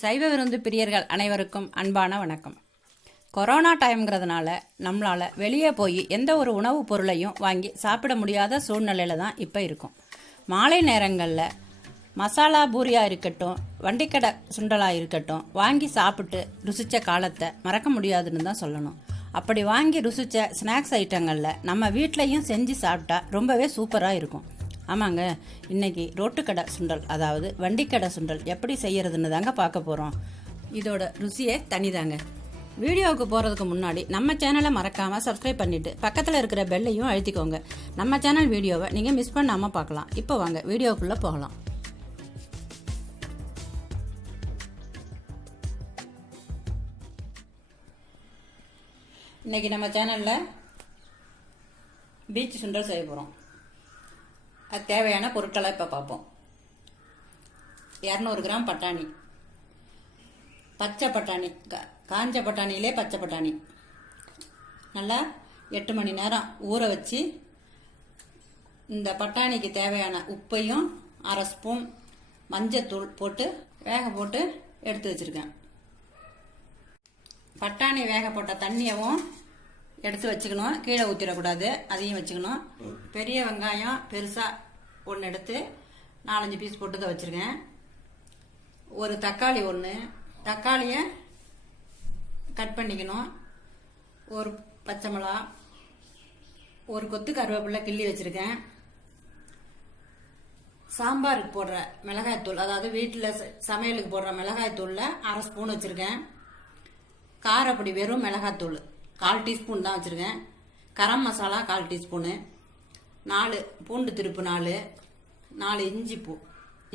சைவ விருந்து பிரியர்கள் அனைவருக்கும் அன்பான வணக்கம். கொரோனா டைம்ங்கிறதுனால நம்மளால் வெளியே போய் எந்த ஒரு உணவுப் பொருளையும் வாங்கி சாப்பிட முடியாத சூழ்நிலையில் தான் இப்போ இருக்கும். மாலை நேரங்களில் மசாலா பூரியாக இருக்கட்டும், வண்டிக்கடை சுண்டலாக இருக்கட்டும், வாங்கி சாப்பிட்டு ருசித்த காலத்தை மறக்க முடியாதுன்னு தான் சொல்லணும். அப்படி வாங்கி ருசித்த ஸ்நாக்ஸ் ஐட்டங்களில் நம்ம வீட்லேயும் செஞ்சு சாப்பிட்டா ரொம்பவே சூப்பராக இருக்கும். ஆமாங்க, இன்றைக்கி ரோட்டுக்கடை சுண்டல், அதாவது வண்டிக்கடை சுண்டல் எப்படி செய்யறதுன்னு தாங்க பார்க்க போகிறோம். இதோட ருசியே தனிதாங்க. வீடியோவுக்கு போகிறதுக்கு முன்னாடி நம்ம சேனலை மறக்காமல் சப்ஸ்கிரைப் பண்ணிவிட்டு பக்கத்தில் இருக்கிற பெல்லையும் அழுத்திக்கோங்க. நம்ம சேனல் வீடியோவை நீங்கள் மிஸ் பண்ணாமல் பார்க்கலாம். இப்போ வாங்க வீடியோக்குள்ளே போகலாம். இன்றைக்கி நம்ம சேனலில் பீச் சுண்டல் செய்ய போகிறோம். அது தேவையான பொருட்களை இப்போ பார்ப்போம். 200 கிராம் பட்டாணி, பச்சை பட்டாணி, காஞ்ச பட்டாணியிலே பச்சை பட்டாணி நல்லா 8 மணி நேரம் ஊற வச்சு இந்த பட்டாணிக்கு தேவையான உப்பையும் 1/2 ஸ்பூன் மஞ்சத்தூள் போட்டு வேக போட்டு எடுத்து வச்சுருக்கேன். பட்டாணி வேக போட்ட தண்ணியவும் எடுத்து வச்சுக்கணும், கீழே ஊற்றிடக்கூடாது, அதையும் வச்சுக்கணும். பெரிய வெங்காயம் பெருசாக ஒன்று எடுத்து 4-5 பீஸ் போட்டு தான் வச்சுருக்கேன். ஒரு தக்காளி ஒன்று, தக்காளியை கட் பண்ணிக்கணும். ஒரு பச்சை மிளகா, ஒரு கொத்து கருவேப்பிலை கிள்ளி வச்சுருக்கேன். சாம்பாருக்கு போடுற மிளகாய்த்தூள், அதாவது வீட்டில் சமையலுக்கு போடுற மிளகாய்த்தூளில் 1/2 ஸ்பூன் வச்சுருக்கேன். காரப்பொடி வெறும் மிளகாய்த்தூள் 1/4 டீஸ்பூன் தான் வச்சுருக்கேன். கரம் மசாலா 1/4 டீஸ்பூனு, 4 பூண்டு திருப்பு, 4 இஞ்சி பூ,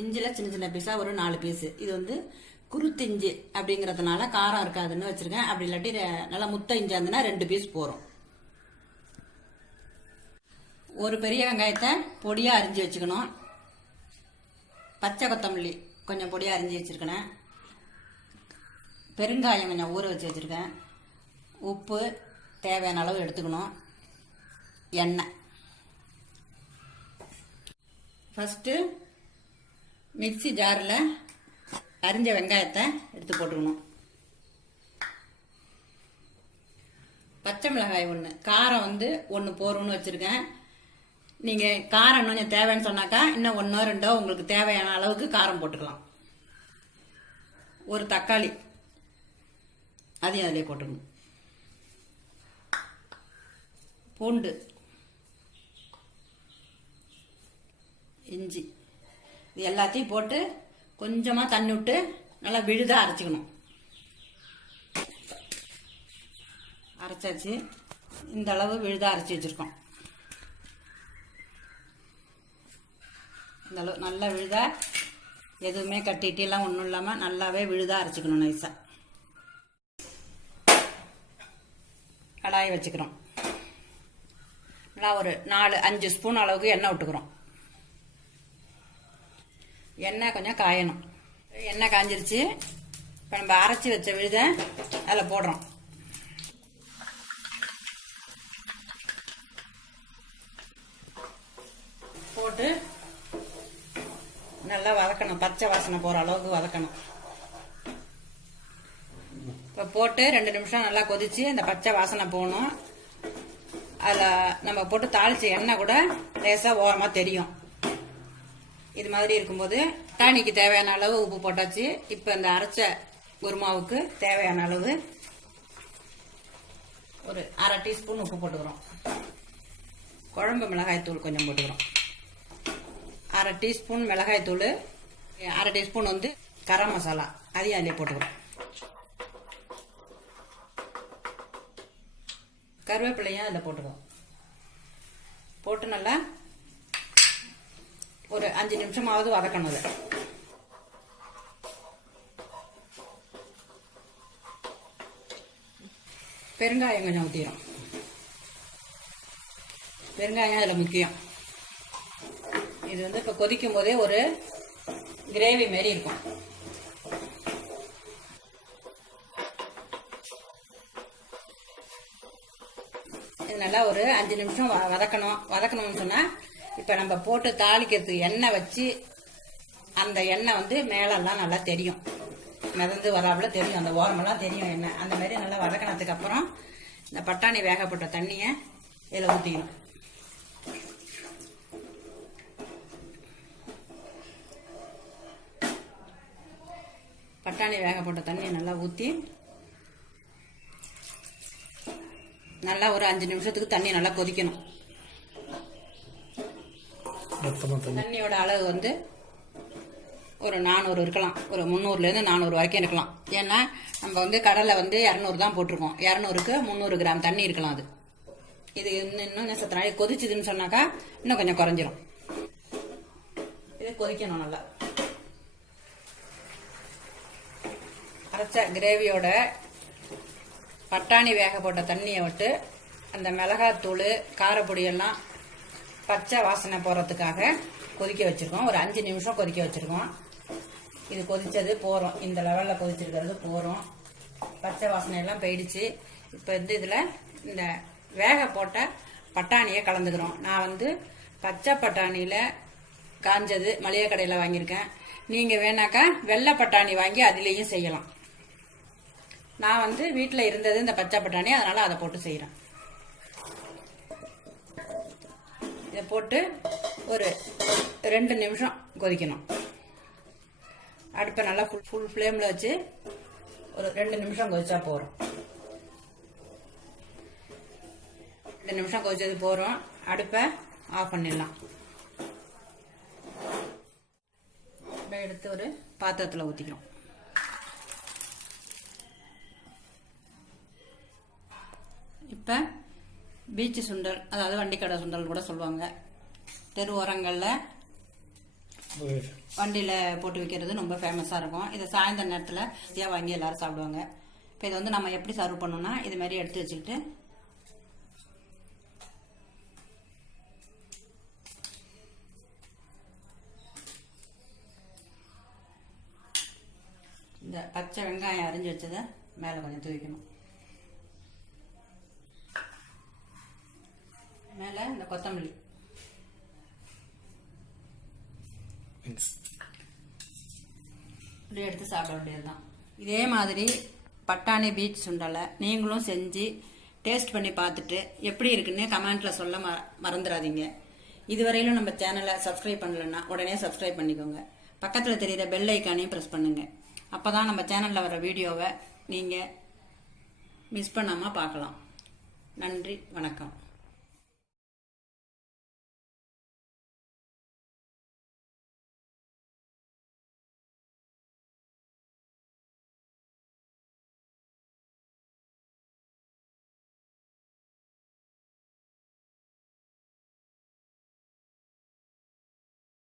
இஞ்சியில் சின்ன சின்ன பீஸாக ஒரு 4 பீஸு. இது வந்து குருத்து இஞ்சி அப்படிங்கிறதுனால காரம் இருக்காதுன்னு வச்சுருக்கேன். அப்படி இல்லாட்டி நல்லா முத்த இஞ்சி இருந்துன்னா 2 பீஸ் போகிறோம். ஒரு பெரிய வெங்காயத்தை பொடியாக அரிஞ்சு வச்சுக்கணும். பச்சை கொத்தமல்லி கொஞ்சம் பொடியாக அரிஞ்சு வச்சுருக்கேன். பெருங்காயம் கொஞ்சம் ஊற வச்சு வச்சுருக்கேன். உப்பு தேவையான அளவு எடுத்துக்கணும். எண்ணெய். ஃபஸ்ட்டு மிக்சி ஜாரில் அரிஞ்ச வெங்காயத்தை எடுத்து போட்டுக்கணும். பச்சை மிளகாய் ஒன்று, காரம் வந்து 1 போரும்னு வச்சுருக்கேன். நீங்கள் காரம் இன்னும் கொஞ்சம் தேவைன்னு சொன்னாக்கா இன்னும் 1-2 உங்களுக்கு தேவையான அளவுக்கு காரம் போட்டுக்கலாம். ஒரு தக்காளி, அதையும் அதிலே போட்டுக்கணும். பூண்டு, இஞ்சி, இது எல்லாத்தையும் போட்டு கொஞ்சமாக தண்ணி விட்டு நல்லா விழுதாக அரைச்சிக்கணும். அரைச்சாச்சு. இந்த அளவு விழுதாக அரைச்சி வச்சுருக்கோம். இந்த அளவு நல்லா விழுதாக, எதுவுமே கட்டிட்டெல்லாம் ஒன்றும் இல்லாமல் நல்லாவே விழுதாக அரைச்சிக்கணும். நைஸாக கடாயை வச்சுக்கிறோம். நல்லா ஒரு 4-5 ஸ்பூன் அளவுக்கு எண்ணெய் விட்டுக்கிறோம். எண்ணெய் கொஞ்சம் காயணும். எண்ணெய் காஞ்சிருச்சு. இப்போ நம்ம அரைச்சி வச்ச விழுதை அதில் போடுறோம். போட்டு நல்லா வதக்கணும். பச்சை வாசனை போகிற அளவுக்கு வதக்கணும். இப்போ போட்டு 2 நிமிஷம் நல்லா கொதிச்சு அந்த பச்சை வாசனை போகணும். அதில் நம்ம போட்டு தாளிச்ச எண்ணெய் கூட லேசாக ஓரமாக தெரியும். இது மாதிரி இருக்கும்போது டானிக்கு தேவையான அளவு உப்பு போட்டாச்சு. இப்போ இந்த அரைச்ச குருமாவுக்கு தேவையான அளவு ஒரு 1/2 டீஸ்பூன் உப்பு போட்டுக்கிறோம். குழம்பு மிளகாய்த்தூள் கொஞ்சம் போட்டுக்கிறோம். 1/2 டீஸ்பூன் மிளகாய்த்தூள், 1/2 டீஸ்பூன் வந்து கரம் மசாலா, அதையும் அதிலே போட்டுக்கிறோம். கருவேப்பிலையும் அதில் போட்டுக்கிறோம். போட்டு நல்லா ஒரு 5 நிமிஷமாவது வதக்கணும். அதை பெருங்காயம் கொஞ்சம் ஊற்றிடும். பெருங்காயம் அதில் முக்கியம். இது வந்து இப்போ கொதிக்கும் போதே ஒரு கிரேவி மாரி இருக்கும். இது நல்லா ஒரு 5 நிமிஷம் வதக்கணும்னு சொன்னால், இப்போ நம்ம போட்டு தாளிக்கிறதுக்கு எண்ணெய் வச்சு அந்த எண்ணெய் வந்து மேலெல்லாம் நல்லா தெரியும். மிதந்து வராப்புல தெரியும், அந்த ஓரமெல்லாம் தெரியும் என்ன. அந்த மாதிரி நல்லா வதக்கினதுக்கு அப்புறம் இந்த பட்டாணி வேக போட்ட தண்ணியை இதில் ஊற்றிக்கணும். பட்டாணி வேக போட்ட தண்ணியை நல்லா ஊற்றி நல்லா ஒரு 5 நிமிஷத்துக்கு தண்ணி நல்லா கொதிக்கணும். தண்ணியோட அளவு வந்து ஒரு 400 இருக்கலாம், ஒரு 300லேருந்து 400 வரைக்கும் இருக்கலாம். ஏன்னா நம்ம வந்து கடலை வந்து 200 தான் போட்டிருக்கோம். 200க்கு 300 கிராம் தண்ணி இருக்கலாம். அது இது இன்னும் சத்து நாளைக்கு கொதிச்சுதுன்னு சொன்னாக்கா இன்னும் கொஞ்சம் குறைஞ்சிரும். இது கொதிக்கணும் நல்லா. அரைச்ச கிரேவியோட பட்டாணி வேக போட்ட தண்ணியை விட்டு அந்த மிளகாத்தூள் காரப்பொடியெல்லாம் பச்சை வாசனை போகிறதுக்காக கொதிக்க வச்சுருக்கோம். ஒரு 5 நிமிஷம் கொதிக்க வச்சுருக்கோம். இது கொதித்தது போகிறோம், இந்த லெவலில் கொதிச்சிருக்கிறது போகிறோம். பச்சை வாசனையெல்லாம் போயிடுச்சு. இப்போ வந்து இதில் இந்த வேக போட்ட பட்டாணியை கலந்துக்கிறோம். நான் வந்து பச்சை பட்டாணியில் காஞ்சது மளிகை கடையில் வாங்கியிருக்கேன். நீங்கள் வேணாக்கா வெள்ளை பட்டாணி வாங்கி அதுலேயும் செய்யலாம். நான் வந்து வீட்டில் இருந்தது இந்த பச்சை பட்டாணி, அதனால் அதை போட்டு செய்கிறேன். இதை போட்டு ஒரு 2 நிமிஷம் கொதிக்கணும். அடுப்பை நல்லா ஃபுல் ஃப்ளேமில் வச்சு ஒரு 2 நிமிஷம் கொதிச்சா போகிறோம். 2 நிமிஷம் கொதிச்சது போகிறோம். அடுப்பை ஆஃப் பண்ணிடலாம். எடுத்து ஒரு பாத்திரத்தில் ஊற்றிக்கிறோம். இப்போ பீச்சு சுண்டல், அதாவது வண்டிக்கடை சுண்டல் கூட சொல்லுவாங்க. தெரு ஓரங்களில் வண்டியில் போட்டு வைக்கிறது ரொம்ப ஃபேமஸாக இருக்கும். இதை சாயந்தர நேரத்தில் ஈஸியாக வாங்கி எல்லோரும் சாப்பிடுவாங்க. இப்போ இதை வந்து நம்ம எப்படி சர்வ் பண்ணோம்னா இது மாதிரி எடுத்து வச்சுக்கிட்டு இந்த பச்சை வெங்காயம் அரிஞ்சு வச்சதை மேலே கொஞ்சம் தூக்கணும். மேலே இந்த கொத்தமல்லி, இப்படி எடுத்து சாப்பிட வேண்டியதுதான். இதே மாதிரி பட்டாணி பீச் சுண்டலை நீங்களும் செஞ்சு டேஸ்ட் பண்ணி பார்த்துட்டு எப்படி இருக்குன்னு கமெண்ட்டில் சொல்ல மறந்துடாதீங்க. இதுவரையிலும் நம்ம சேனலை சப்ஸ்கிரைப் பண்ணலைன்னா உடனே சப்ஸ்கிரைப் பண்ணிக்கோங்க. பக்கத்தில் தெரிகிற பெல் ஐக்கானையும் ப்ரெஸ் பண்ணுங்கள். அப்போ தான் நம்ம சேனலில் வர வீடியோவை நீங்கள் மிஸ் பண்ணாமல் பார்க்கலாம். நன்றி, வணக்கம்.